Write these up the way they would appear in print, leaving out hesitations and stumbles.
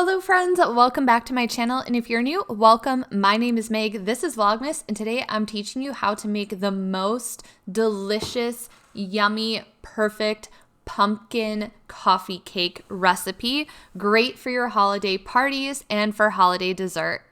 Hello friends, welcome back to my channel, and if you're new, welcome. My name is Meg, this is Vlogmas, and today I'm teaching you how to make the most delicious, yummy, perfect pumpkin coffee cake recipe. Great for your holiday parties and for holiday dessert.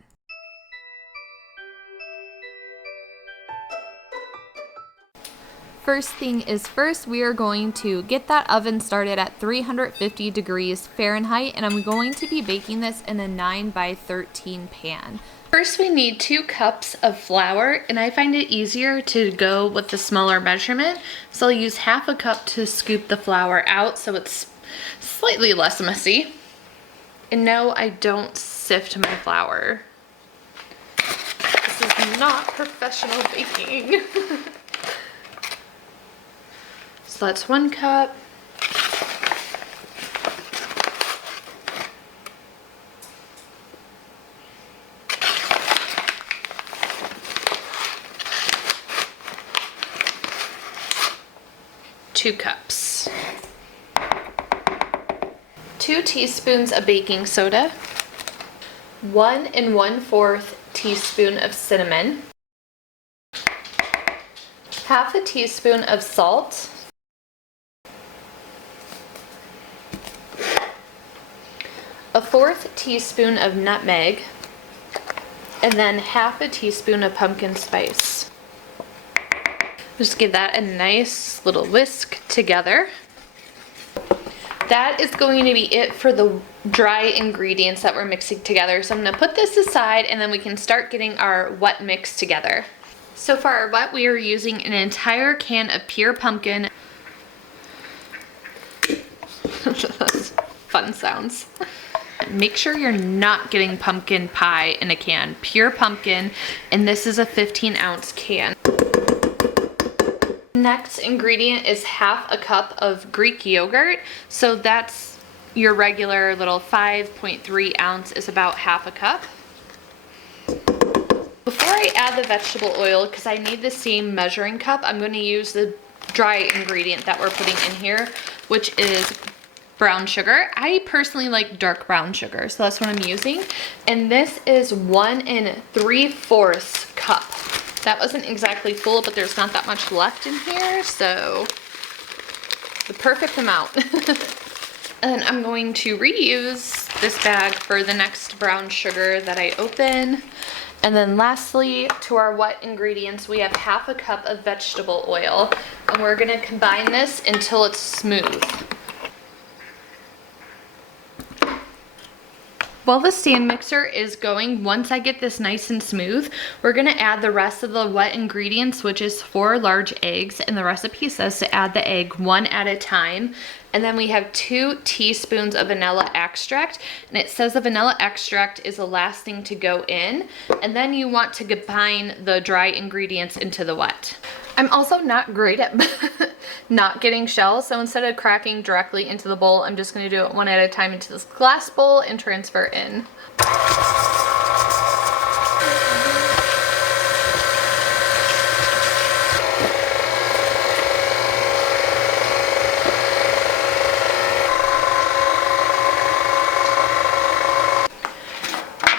First thing is first, we are going to get that oven started at 350 degrees Fahrenheit, and I'm going to be baking this in a 9 by 13 pan. First, we need 2 cups of flour, and I find it easier to go with the smaller measurement, so I'll use half a cup to scoop the flour out so it's slightly less messy. And no, I don't sift my flour. This is not professional baking. So that's 1 cup. Two cups. 2 teaspoons of baking soda. 1 1/4 teaspoon of cinnamon. Half a teaspoon of salt. 1/4 teaspoon of nutmeg, and then half a teaspoon of pumpkin spice. Just give that a nice little whisk together. That is going to be it for the dry ingredients that we're mixing together. So I'm going to put this aside, and then we can start getting our wet mix together. So for our wet, we are using an entire can of pure pumpkin. That's fun sounds. Make sure you're not getting pumpkin pie in a can. Pure pumpkin, and this is a 15-ounce can. Next ingredient is half a cup of Greek yogurt. So that's your regular little 5.3 ounce is about half a cup. Before I add the vegetable oil, because I need the same measuring cup, I'm going to use the dry ingredient that we're putting in here, which is brown sugar. I personally like dark brown sugar, so that's what I'm using. And this is 1 3/4 cup. That wasn't exactly full, but there's not that much left in here, so the perfect amount. And I'm going to reuse this bag for the next brown sugar that I open. And then lastly, to our wet ingredients, we have half a cup of vegetable oil, and we're gonna combine this until it's smooth. While the stand mixer is going, once I get this nice and smooth, we're gonna add the rest of the wet ingredients, which is 4 large eggs, and the recipe says to add the egg 1 at a time. And then we have 2 teaspoons of vanilla extract, and it says the vanilla extract is the last thing to go in, and then you want to combine the dry ingredients into the wet. I'm also not great at not getting shells, so instead of cracking directly into the bowl, I'm just going to do it 1 at a time into this glass bowl and transfer in.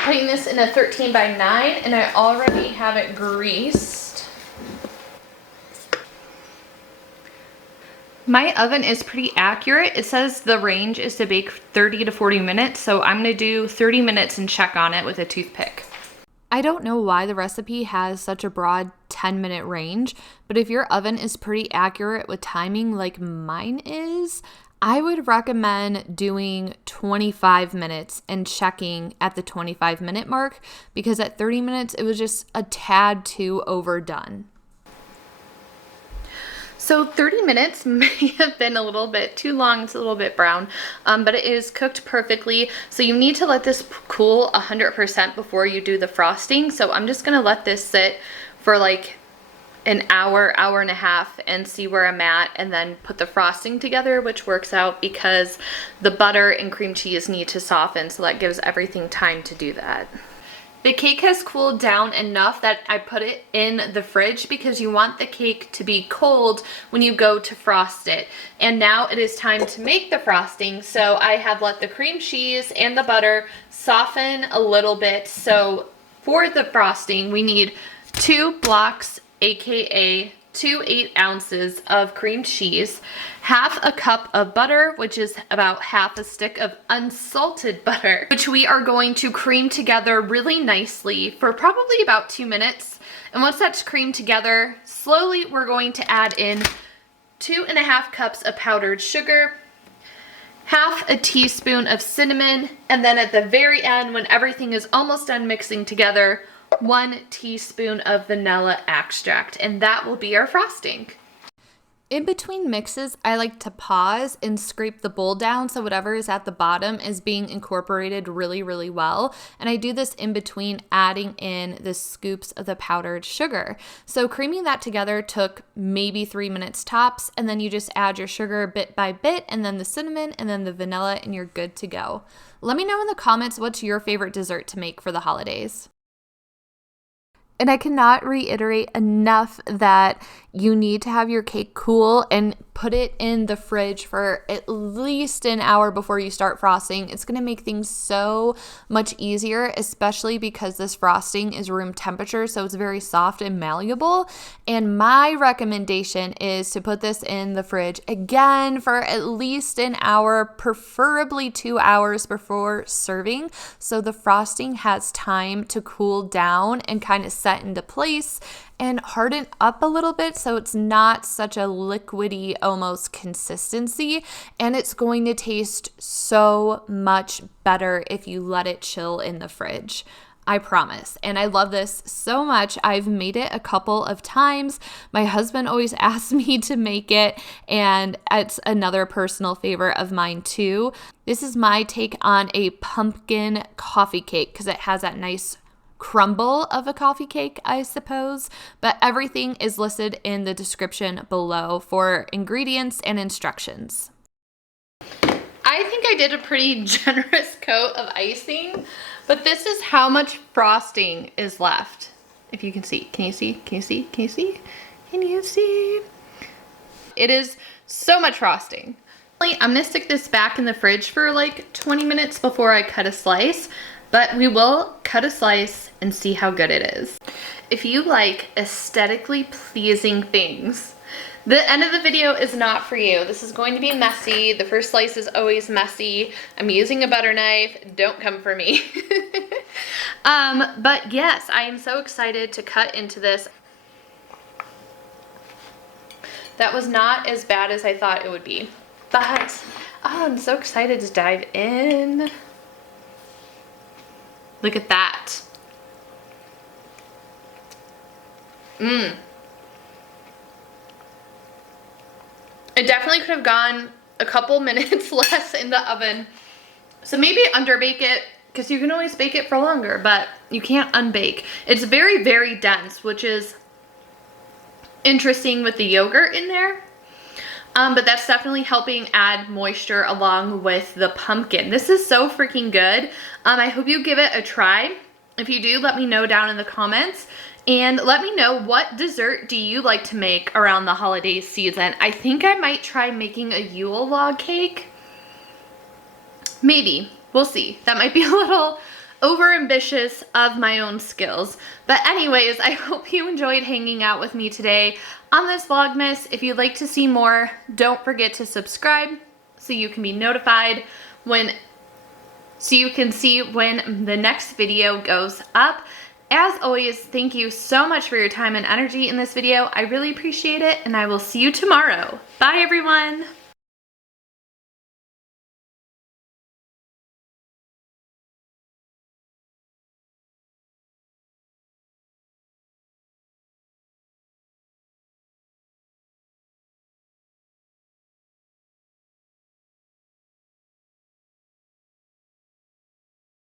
Putting this in a 13 by 9, and I already have it greased. My oven is pretty accurate. It says the range is to bake 30 to 40 minutes, so I'm gonna do 30 minutes and check on it with a toothpick. I don't know why the recipe has such a broad 10-minute range, but if your oven is pretty accurate with timing like mine is, I would recommend doing 25 minutes and checking at the 25-minute mark, because at 30 minutes it was just a tad too overdone. So 30 minutes may have been a little bit too long, it's a little bit brown, but it is cooked perfectly. So you need to let this cool 100% before you do the frosting. So I'm just gonna let this sit for like an hour, hour and a half, and see where I'm at, and then put the frosting together, which works out because the butter and cream cheese need to soften, so that gives everything time to do that. The cake has cooled down enough that I put it in the fridge because you want the cake to be cold when you go to frost it. And now it is time to make the frosting. So I have let the cream cheese and the butter soften a little bit. So for the frosting, we need 2 blocks, aka 2 8-ounces of cream cheese, half a cup of butter, which is about half a stick of unsalted butter, which we are going to cream together really nicely for probably about 2 minutes. And once that's creamed together, slowly we're going to add in 2.5 cups of powdered sugar, half a teaspoon of cinnamon, and then at the very end, when everything is almost done mixing together, 1 teaspoon of vanilla extract, and that will be our frosting. In between mixes, I like to pause and scrape the bowl down so whatever is at the bottom is being incorporated really, really well. And I do this in between adding in the scoops of the powdered sugar. So creaming that together took maybe 3 minutes tops, and then you just add your sugar bit by bit, and then the cinnamon, and then the vanilla, and you're good to go. Let me know in the comments what's your favorite dessert to make for the holidays. And I cannot reiterate enough that you need to have your cake cool and put it in the fridge for at least an hour before you start frosting. It's going to make things so much easier, especially because this frosting is room temperature, so it's very soft and malleable. And my recommendation is to put this in the fridge again for at least an hour, preferably 2 hours before serving, so the frosting has time to cool down and kind of set into place and harden up a little bit so it's not such a liquidy almost consistency, and it's going to taste so much better if you let it chill in the fridge. I promise. And I love this so much. I've made it a couple of times. My husband always asks me to make it, and it's another personal favorite of mine too. This is my take on a pumpkin coffee cake because it has that nice crumble of a coffee cake, I suppose, but everything is listed in the description below for ingredients and instructions. I think I did a pretty generous coat of icing, but this is how much frosting is left. If you can see, can you see? Can you see? Can you see? Can you see? It is so much frosting. I'm gonna stick this back in the fridge for like 20 minutes before I cut a slice. But we will cut a slice and see how good it is. If you like aesthetically pleasing things, the end of the video is not for you. This is going to be messy. The first slice is always messy. I'm using a butter knife. Don't come for me. But yes, I am so excited to cut into this. That was not as bad as I thought it would be. But I'm so excited to dive in. Look at that. It definitely could have gone a couple minutes less in the oven. So maybe underbake it, because you can always bake it for longer, but you can't unbake. It's very, very dense, which is interesting with the yogurt in there. But that's definitely helping add moisture along with the pumpkin. This is so freaking good. I hope you give it a try. If you do, let me know down in the comments. And let me know, what dessert do you like to make around the holiday season? I think I might try making a Yule log cake. Maybe. We'll see. That might be a little overambitious of my own skills. But anyways, I hope you enjoyed hanging out with me today on this Vlogmas. If you'd like to see more, don't forget to subscribe so you can be notified so you can see when the next video goes up. As always, thank you so much for your time and energy in this video. I really appreciate it, and I will see you tomorrow. Bye, everyone.